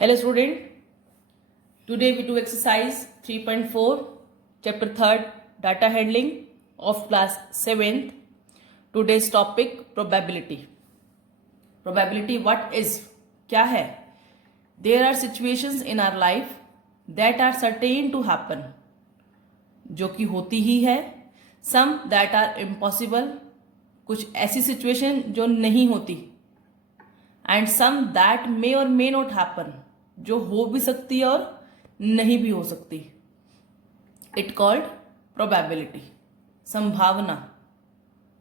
Hello student, today we do exercise 3.4 chapter 3rd data handling of class 7th. Today's topic probability. Probability what is? क्या है? There are situations in our life that are certain to happen, जो कि होती ही है. Some that are impossible, कुछ ऐसी situation जो नहीं होती. And some that may or may not happen, जो हो भी सकती है और नहीं भी हो सकती. इट कॉल्ड प्रोबेबिलिटी, संभावना,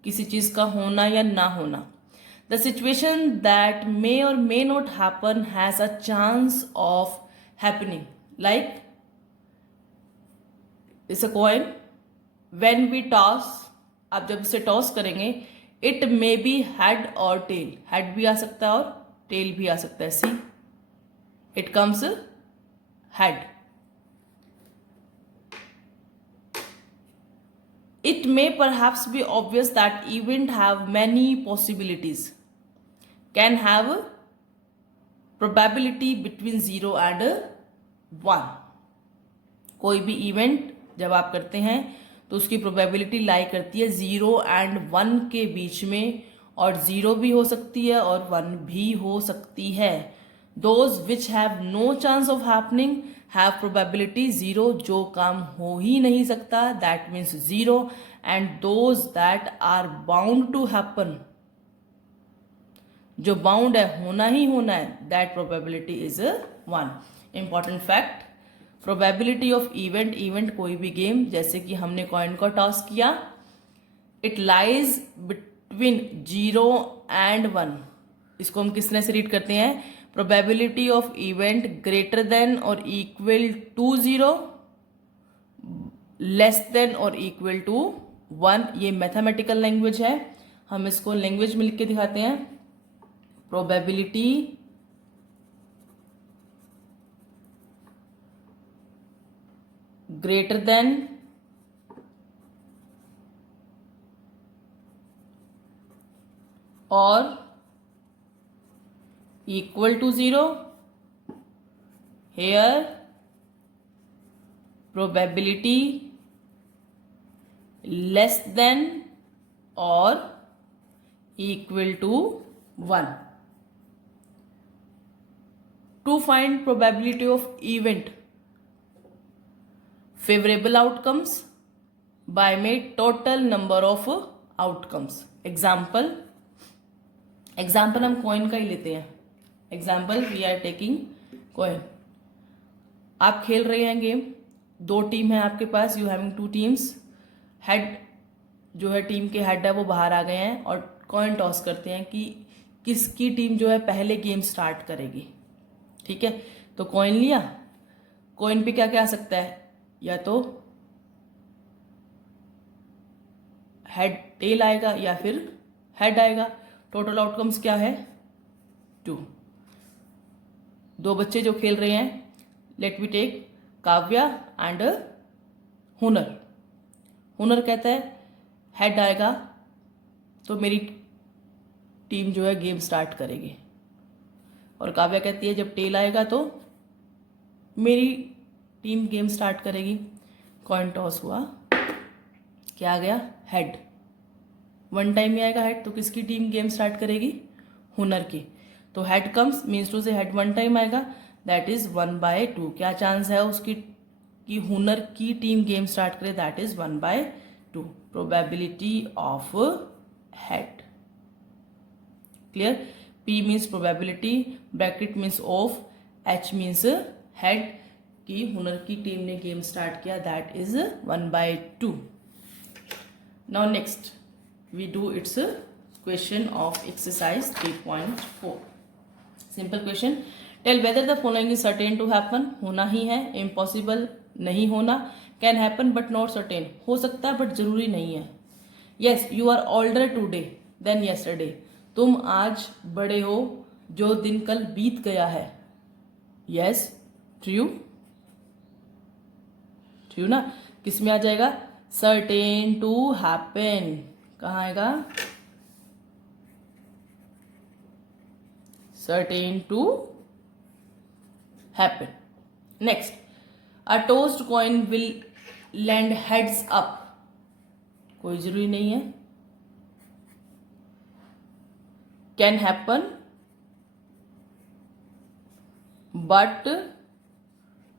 किसी चीज का होना या ना होना. The situation that may or may not happen has a chance of happening. Like it's a coin. When we toss, आप जब इसे टॉस करेंगे, it may be head or tail. Head भी आ सकता है और टेल भी आ सकता है. See, it comes head. It may perhaps be obvious that event have many possibilities, can have probability between 0 and 1. कोई भी इवेंट जब आप करते हैं तो उसकी प्रोबेबिलिटी लाई करती है 0 एंड 1 के बीच में, और 0 भी हो सकती है और 1 भी हो सकती है. Those which have no chance of happening have probability 0. जो काम हो ही नहीं सकता that means 0. And those that are bound to happen, जो बाउंड है, होना ही होना है, that probability is 1. Important fact, probability of event, event कोई भी गेम, जैसे कि हमने कॉइन का टॉस किया, इट लाइज बिटवीन 0 एंड 1. इसको हम किस तरह से रीड करते हैं? Probability of event greater than और इक्वल टू 0, लेस देन और इक्वल टू 1. ये मैथमेटिकल लैंग्वेज है, हम इसको लैंग्वेज में लिख के दिखाते हैं. Probability greater than or equal to 0. Here probability less than or equal to 1. To find probability of event, favorable outcomes by में total number of outcomes. Example हम कॉइन का ही लेते हैं. Example we are taking coin. आप खेल रहे हैं गेम, 2 टीम है आपके पास, यू हैविंग 2 टीम्स. हेड जो है, टीम के हेड है, वो बाहर आ गए हैं और कॉइन टॉस करते हैं कि किसकी टीम जो है पहले गेम स्टार्ट करेगी. ठीक है, तो कॉइन लिया. कॉइन पे क्या क्या आ सकता है? या तो हेड टेल आएगा या फिर हेड आएगा. टोटल आउटकम्स क्या है? 2. 2 बच्चे जो खेल रहे हैं, let me take Kavya and Hunar. Hunar कहता है हेड आएगा तो मेरी टीम जो है गेम स्टार्ट करेगी, और काव्या कहती है जब टेल आएगा तो मेरी टीम गेम स्टार्ट करेगी. कॉइन टॉस हुआ, क्या आ गया? हेड. 1 टाइम ही आएगा हेड, तो किसकी टीम गेम स्टार्ट करेगी? हुनर की. तो हेड कम्स मीन्स टू से हेड 1 टाइम आएगा, दैट इज 1/2. क्या चांस है उसकी कि हुनर की टीम गेम स्टार्ट करे? That is 1/2. Probability of head. Clear? P means probability, bracket means of, H means head, कि हुनर की टीम ने गेम स्टार्ट किया, that is 1/2. Now next we do it's question of exercise 3.4. Simple question. Tell whether the following is certain to happen. होना ही है, impossible नहीं होना. Can happen but not certain, हो सकता है बट जरूरी नहीं है. Yes, you are older today than yesterday. तुम आज बड़े हो जो दिन कल बीत गया है. Yes, true. ट्रू ना? किस में आ जाएगा? Certain to happen. कहाँ आएगा? Certain to happen. Next, a tossed coin will land heads up. कोई जरूरी नहीं है. Can happen, but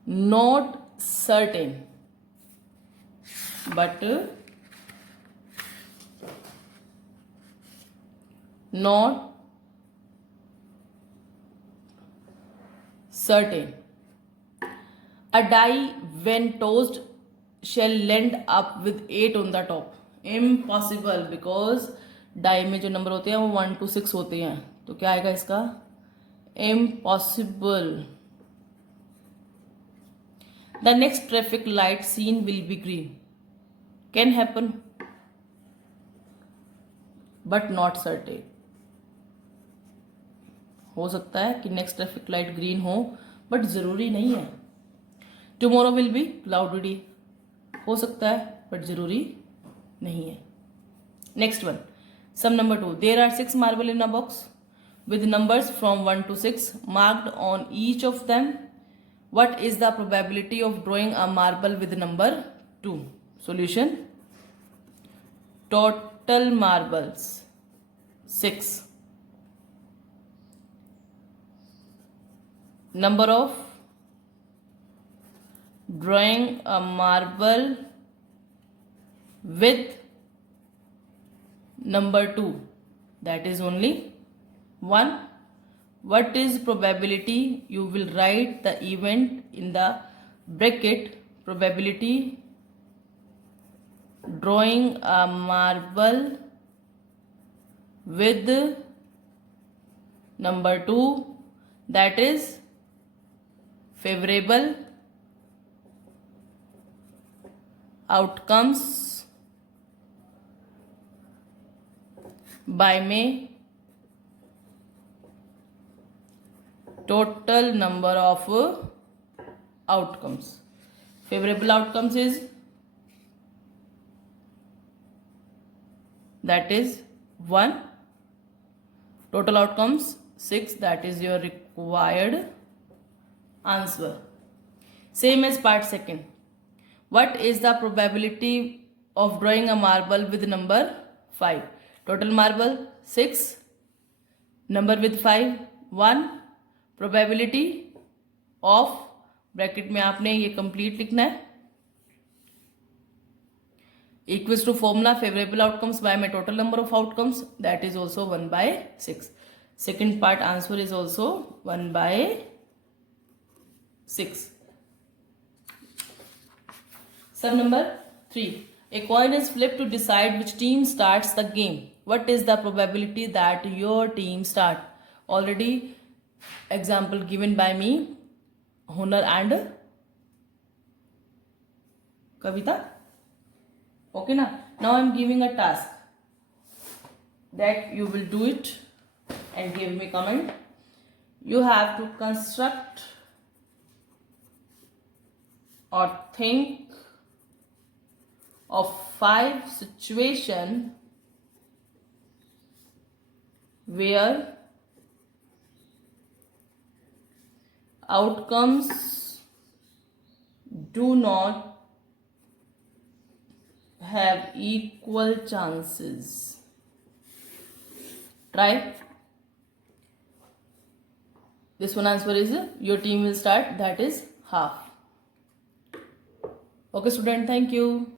not certain. But not certain. A die when tossed shall land up with 8 on the top. Impossible, because die में जो number होते हैं वो 1 to 6 होते हैं. तो क्या आएगा इसका? Impossible. The next traffic light seen will be green. Can happen, but not certain. हो सकता है कि नेक्स्ट ट्रैफिक लाइट ग्रीन हो, बट जरूरी नहीं है. Tomorrow will be cloudy. हो सकता है बट जरूरी नहीं है. Next one, sum number 2. There are 6 marble in a box with numbers from 1 to 6 marked on each of them. What is the probability of drawing a marble with number 2? Solution: total marbles 6. Number of drawing a marble with number 2, that is only 1. What is probability? You will write the event in the bracket. Probability drawing a marble with number 2, that is favorable outcomes by May. Total number of outcomes. Favorable outcomes is, that is 1. Total outcomes 6, that is your required answer. Same as part second. What is the probability of drawing a marble with number 5? Total marble 6, number with 5 1. Probability of, bracket में आपने ये complete लिखना है, equals to formula favourable outcomes by my total number of outcomes, that is also 1/6. Second part answer is also 1/6. Sum number 3. A coin is flipped to decide which team starts the game. What is the probability that your team start? Already example given by me, Hunar and Kavita. Okay na? Now I am giving a task that you will do it and give me comment. You have to construct or think of 5 situations where outcomes do not have equal chances. Try. This one answer is your team will start, that is half. Okay student, thank you.